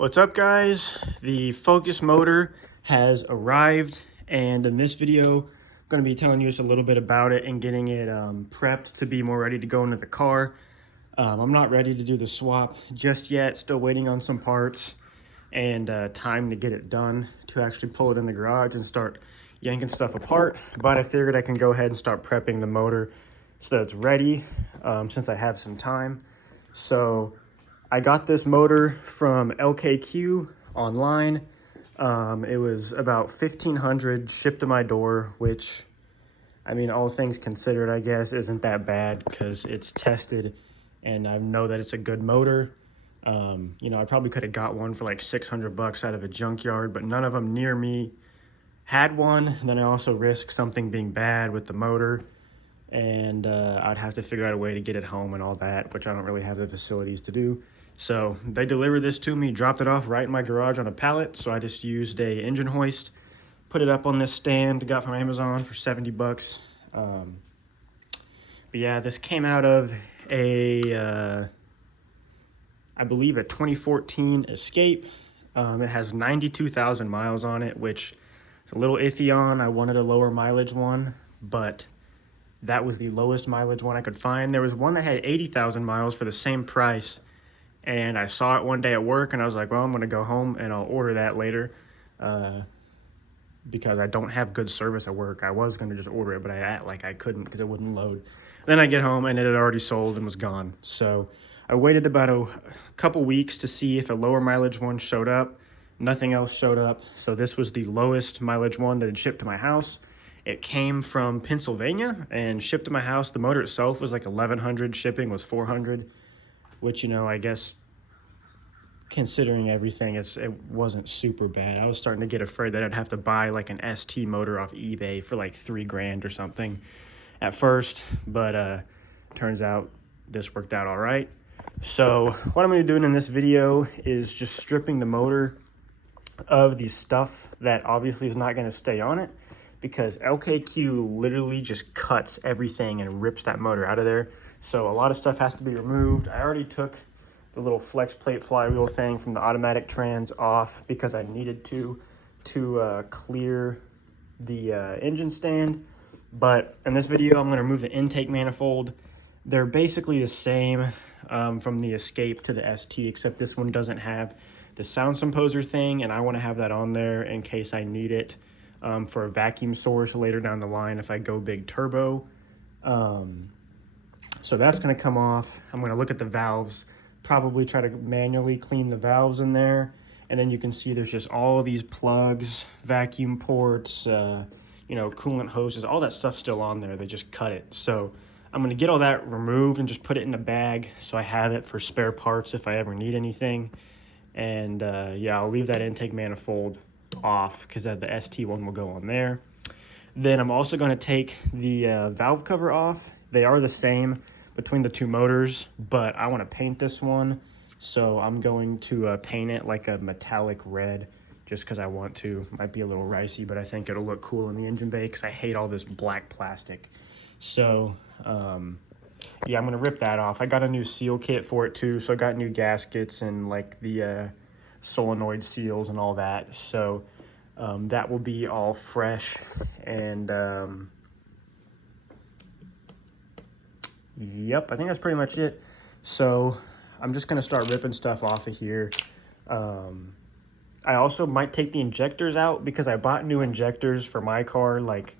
What's up, guys? The Focus motor has arrived, and in this video I'm going to be telling you just a little bit about it and getting it prepped to be more ready to go into the car. I'm not ready to do the swap just yet, still waiting on some parts and time to get it done to actually pull it in the garage and start yanking stuff apart, but I figured I can go ahead and start prepping the motor so that it's ready since I have some time. So I got this motor from LKQ online. It was about $1,500 shipped to my door, which, I mean, all things considered, I guess, isn't that bad because it's tested and I know that it's a good motor. You know, I probably could have got one for like $600 out of a junkyard, but none of them near me had one. And then I also risk something being bad with the motor, and I'd have to figure out a way to get it home and all that, which I don't really have the facilities to do. So they delivered this to me, dropped it off right in my garage on a pallet. So I just used a engine hoist, put it up on this stand, got from Amazon for 70 bucks. But yeah, this came out of a, I believe a 2014 Escape. It has 92,000 miles on it, which is a little iffy on. I wanted a lower mileage one, but that was the lowest mileage one I could find. There was one that had 80,000 miles for the same price, and I saw it one day at work, and I was like, well, I'm going to go home and I'll order that later because I don't have good service at work. I was going to just order it, but I couldn't because it wouldn't load. Then I get home, and it had already sold and was gone. So I waited about a couple weeks to see if a lower mileage one showed up. Nothing else showed up, so this was the lowest mileage one that had shipped to my house. It came from Pennsylvania and shipped to my house. The motor itself was like $1,100. Shipping was $400, which, you know, I guess considering everything, it wasn't super bad. I was starting to get afraid that I'd have to buy like an ST motor off eBay for like $3,000 or something at first, but turns out this worked out all right. So what I'm going to be doing in this video is just stripping the motor of the stuff that obviously is not going to stay on it, because LKQ literally just cuts everything and rips that motor out of there. So a lot of stuff has to be removed. I already took the little flex plate flywheel thing from the automatic trans off because I needed to clear the engine stand. But in this video, I'm going to remove the intake manifold. They're basically the same from the Escape to the ST, except this one doesn't have the sound composer thing, and I want to have that on there in case I need it for a vacuum source later down the line if I go big turbo. So that's going to come off. I'm going to look at the valves, probably try to manually clean the valves in there, and then you can see there's just all these plugs, vacuum ports, you know, coolant hoses, all that stuff still on there. They just cut it. So I'm going to get all that removed and just put it in a bag so I have it for spare parts if I ever need anything. And yeah, I'll leave that intake manifold off because the ST one will go on there. Then I'm also going to take the valve cover off. They are the same between the two motors, but I want to paint this one, so I'm going to paint it like a metallic red just because I want to. Might be a little ricey, but I think it'll look cool in the engine bay because I hate all this black plastic. So yeah, I'm going to rip that off. I got a new seal kit for it too, so I got new gaskets and like the solenoid seals and all that. So that will be all fresh. And yep, I think that's pretty much it. So I'm just going to start ripping stuff off of here. I also might take the injectors out because I bought new injectors for my car like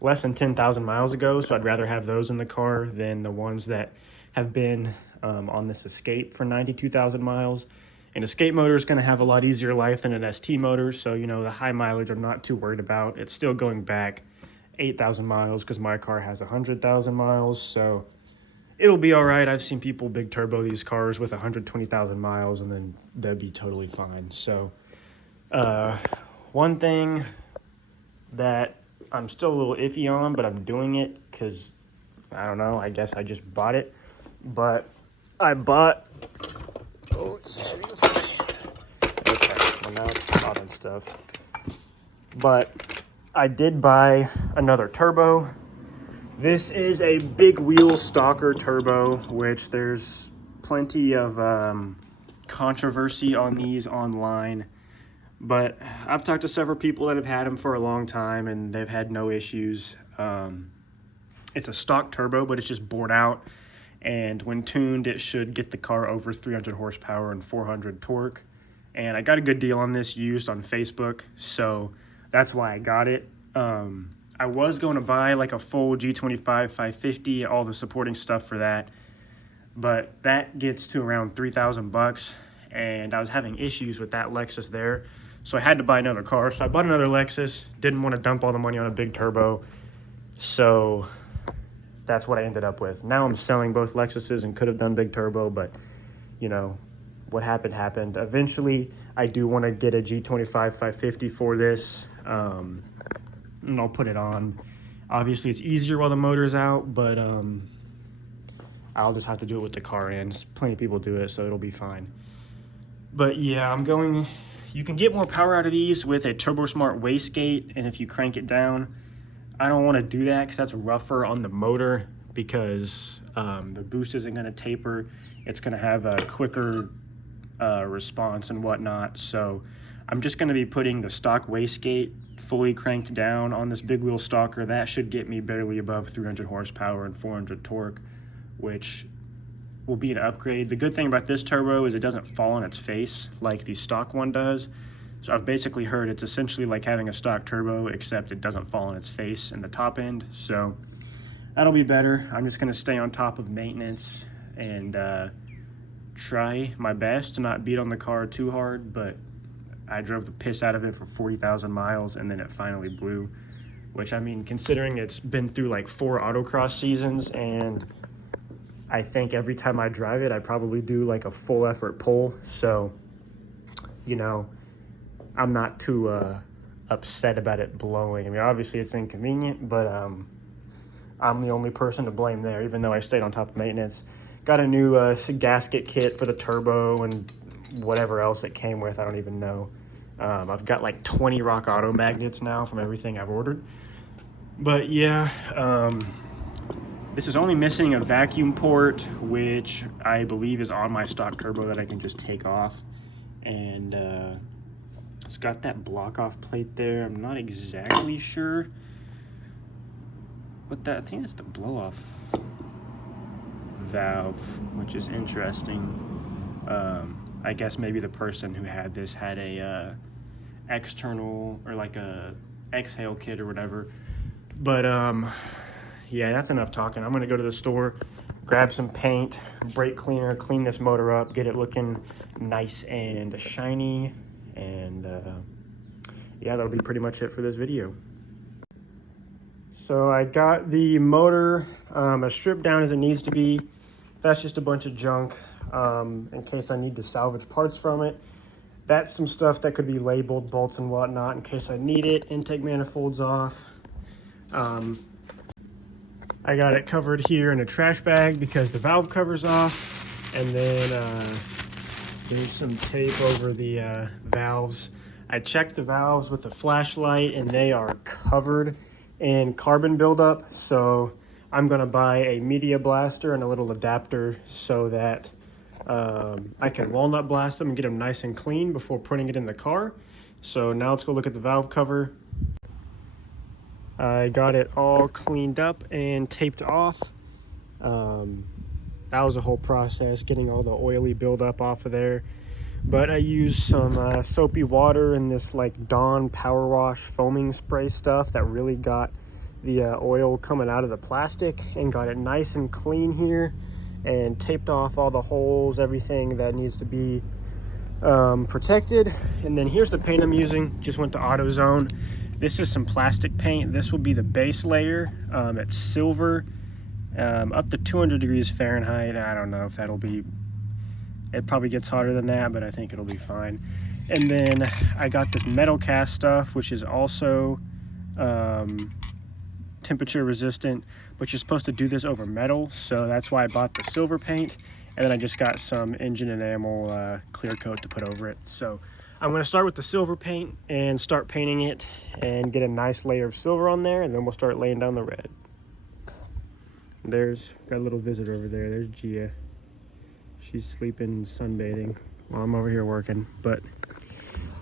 less than 10,000 miles ago, so I'd rather have those in the car than the ones that have been on this Escape for 92,000 miles. An Escape motor is going to have a lot easier life than an ST motor, so, you know, the high mileage I'm not too worried about. It's still going back 8,000 miles because my car has 100,000 miles, so it'll be all right. I've seen people big turbo these cars with 120,000 miles, and then they'd be totally fine. So one thing that I'm still a little iffy on, but I'm doing it because, I don't know, I guess I just bought it. But I bought, oh, it's heavy with my hand. Okay, well now it's hot and stuff. But I did buy another turbo. This is a big wheel stalker turbo, which there's plenty of controversy on these online, but I've talked to several people that have had them for a long time and they've had no issues. It's a stock turbo, but it's just bored out, and when tuned it should get the car over 300 horsepower and 400 torque. And I got a good deal on this used on Facebook, so that's why I got it. I was going to buy like a full G25 550, all the supporting stuff for that, but that gets to around 3,000 bucks, and I was having issues with that Lexus there, so I had to buy another car. So I bought another Lexus, didn't want to dump all the money on a big turbo, so that's what I ended up with. Now I'm selling both Lexuses and could have done big turbo, but you know, what happened happened. Eventually, I do want to get a G25 550 for this, and I'll put it on. Obviously, it's easier while the motor's out, but I'll just have to do it with the car in. Plenty of people do it, so it'll be fine. But yeah, you can get more power out of these with a TurboSmart wastegate, and if you crank it down, I don't want to do that because that's rougher on the motor, because the boost isn't going to taper. It's going to have a quicker response and whatnot. So I'm just going to be putting the stock wastegate fully cranked down on this big wheel stalker. That should get me barely above 300 horsepower and 400 torque, which will be an upgrade. The good thing about this turbo is it doesn't fall on its face like the stock one does. So I've basically heard it's essentially like having a stock turbo, except it doesn't fall on its face in the top end. So that'll be better. I'm just going to stay on top of maintenance and try my best to not beat on the car too hard, but I drove the piss out of it for 40,000 miles and then it finally blew, which, I mean, considering it's been through like 4 autocross seasons, and I think every time I drive it I probably do like a full effort pull, so you know, I'm not too upset about it blowing. I mean, obviously it's inconvenient, but I'm the only person to blame there, even though I stayed on top of maintenance. Got a new gasket kit for the turbo and whatever else it came with, I don't even know. I've got like 20 Rock Auto magnets now from everything I've ordered. But yeah, this is only missing a vacuum port, which I believe is on my stock turbo that I can just take off. And it's got that block off plate there. I'm not exactly sure what that, I think it's the blow off valve, which is interesting. I guess maybe the person who had this had a external, or like a exhale kit or whatever. But yeah, that's enough talking. I'm gonna go to the store, grab some paint, brake cleaner, clean this motor up, get it looking nice and shiny, and yeah, that'll be pretty much it for this video. So I got the motor as stripped down as it needs to be. That's just a bunch of junk in case I need to salvage parts from it. That's some stuff that could be labeled, bolts and whatnot, in case I need it. Intake manifolds off. I got it covered here in a trash bag because the valve cover's off, and then there's some tape over the valves. I checked the valves with a flashlight and they are covered in carbon buildup, so I'm gonna buy a media blaster and a little adapter so that I can walnut blast them and get them nice and clean before putting it in the car. So now let's go look at the valve cover. I got it all cleaned up and taped off. That was a whole process, getting all the oily buildup off of there. But I used some soapy water and this like Dawn Power Wash foaming spray stuff that really got the oil coming out of the plastic and got it nice and clean here, and taped off all the holes, everything that needs to be protected. And then here's the paint I'm using. Just went to AutoZone. This is some plastic paint. This will be the base layer. It's silver, up to 200 degrees Fahrenheit. I don't know if that'll be, it probably gets hotter than that, but I think it'll be fine. And then I got this metal cast stuff, which is also temperature resistant, but you're supposed to do this over metal, so that's why I bought the silver paint. And then I just got some engine enamel clear coat to put over it. So I'm going to start with the silver paint and start painting it and get a nice layer of silver on there, and then we'll start laying down the red. There's got a little visitor over there. There's Gia. She's sleeping, sunbathing. while I'm over here working. But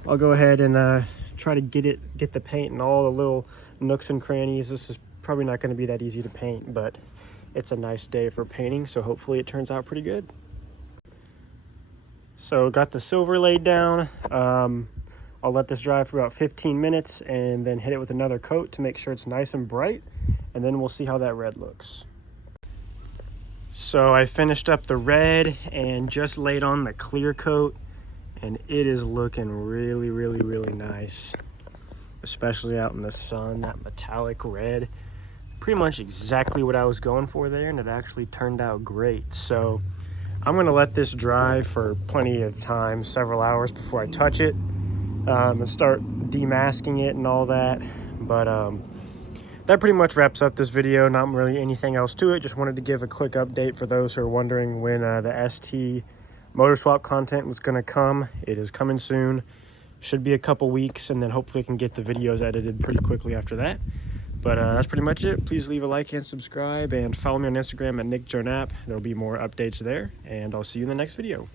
I'll go ahead and try to get the paint in all the little nooks and crannies. This is probably not going to be that easy to paint, but it's a nice day for painting, so hopefully it turns out pretty good. So got the silver laid down. I'll let this dry for about 15 minutes and then hit it with another coat to make sure it's nice and bright, and then we'll see how that red looks. So I finished up the red and just laid on the clear coat, and it is looking really, really, really nice, especially out in the sun. That metallic red, pretty much exactly what I was going for there, and it actually turned out great. So I'm gonna let this dry for plenty of time, several hours before I touch it, and start demasking it and all that. But that pretty much wraps up this video. Not really anything else to it. Just wanted to give a quick update for those who are wondering when the ST motor swap content was going to come. It is coming soon. Should be a couple weeks, and then hopefully I can get the videos edited pretty quickly after that. But that's pretty much it. Please leave a like and subscribe, and follow me on Instagram at Nickjoenap. There'll be more updates there, and I'll see you in the next video.